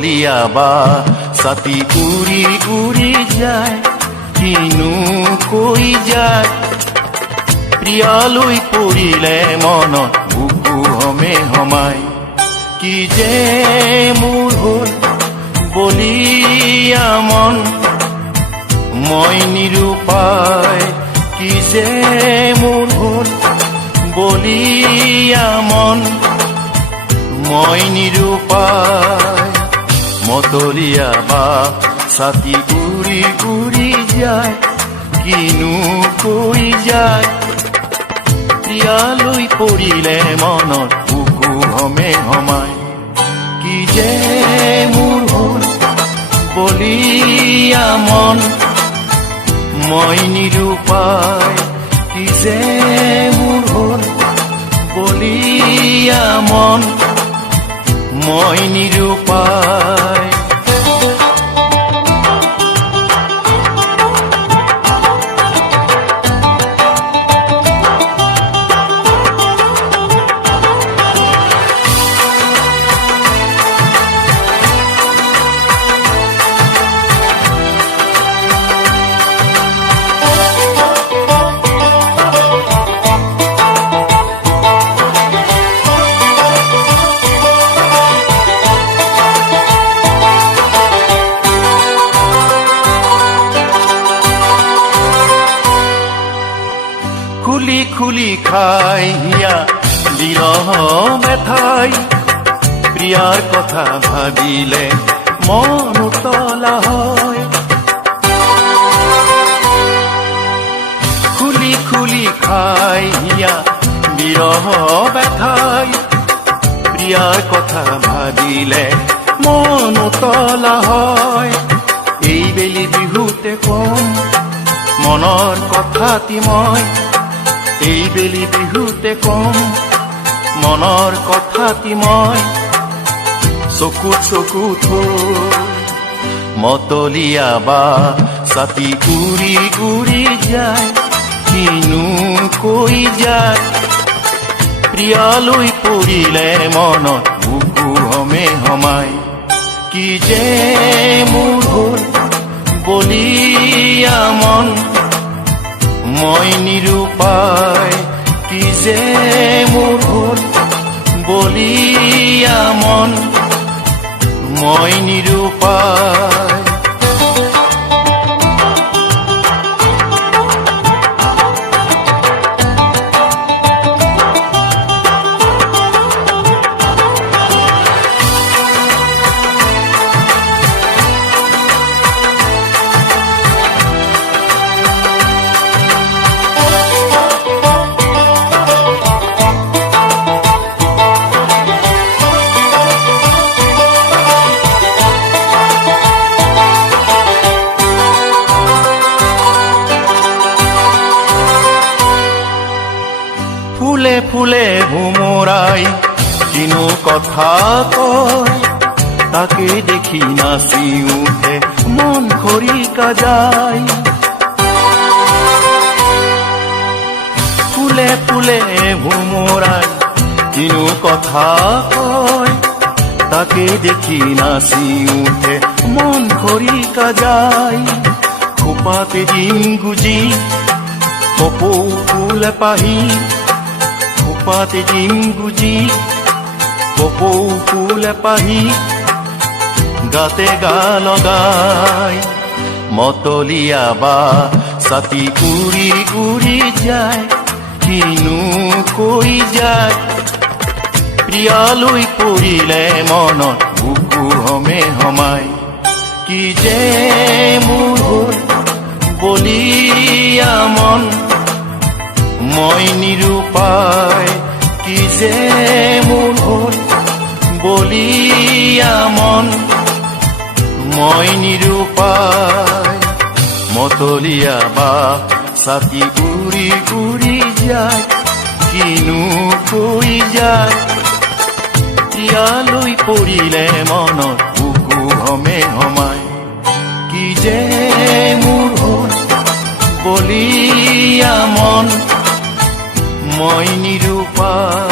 মতলীয়া বা ছাতি উৰি উৰি যায়, কিনো কৈ যায়। প্ৰিয়ালৈ পৰিলে মনত বুকু হমে হমাই, কি যে মোৰ হ'ল বলিয়া মন, মই নিৰুপায়। কি যে মোৰ হ'ল বলিয়া মন, মই নিৰুপায়। মতলীয়া বা ছাতি উৰি উৰি যায়, কিনো কৈ যায়। প্ৰিয়ালৈ পৰিলে মনত বুকু হমে হমাই, কি যে মোৰ হ'ল বলিয়া মন, মই নিৰুপায়। কি যে মোৰ হ'ল বলিয়া মন, মই নিৰুপায়। খুলি খুলি খাই হিয়া বিৰহ বেথাই, প্ৰিয়াৰ কথা ভাবিলে মন উতলা হয়। খুলি খুলি খাই হিয়া বিৰহ বেথাই, প্ৰিয়াৰ কথা ভাবিলে মন উতলা হয়। এই বেলি বিহুতে কম মনৰ কথাটি মই, এই বেলি বিহুতে কম মনৰ কথাটি মই, চকুত চকুত থৈ। মতলীয়া বা ছাতি উৰি উৰি যায়, কিনো কৈ যায়। প্ৰিয়ালৈ পৰিলে মনত বুকু হমে হমাই, কি যে মোৰ হ'ল বলিয়া মন, মই নিৰুপায়। কি যে মোৰ হ'ল বলিয়া মন, মই নিৰুপায়। ফুলে ফুলে ভোমৰাই কিনো কথা কয়, তাকে দেখি নাচি উঠে মন খৰিকা যায়। ফুলে ফুলে ভোমৰাই কিনো কথা কয়, তাকে দেখি নাচি উঠে মন খৰিকা যায়। খোপাতে দিন গুজি কপৌ ফুল পাহি, খোপাতে দিন গুজি কপৌ ফুল পাহি, গাতে গা লগাই। মতলীয়া বা ছাতি উৰি উৰি যায়, কিনো কৈ যায়। প্ৰিয়ালৈ পৰিলে মনত বুকু হমে হমাই, কি যে মোৰ হ'ল বলিয়া মন, মই নিৰুপায়। কি যে মোৰ হ'ল বলিয়া মন, মই নিৰুপায়। মতলীয়া বা ছাতি উৰি উৰি যায়, কিনো কৈ যায়। প্ৰিয়ালৈ পৰিলে মনত বুকু হমে হমাই, কি যে মোৰ হ'ল বলিয়া মন, মই নিৰুপায়।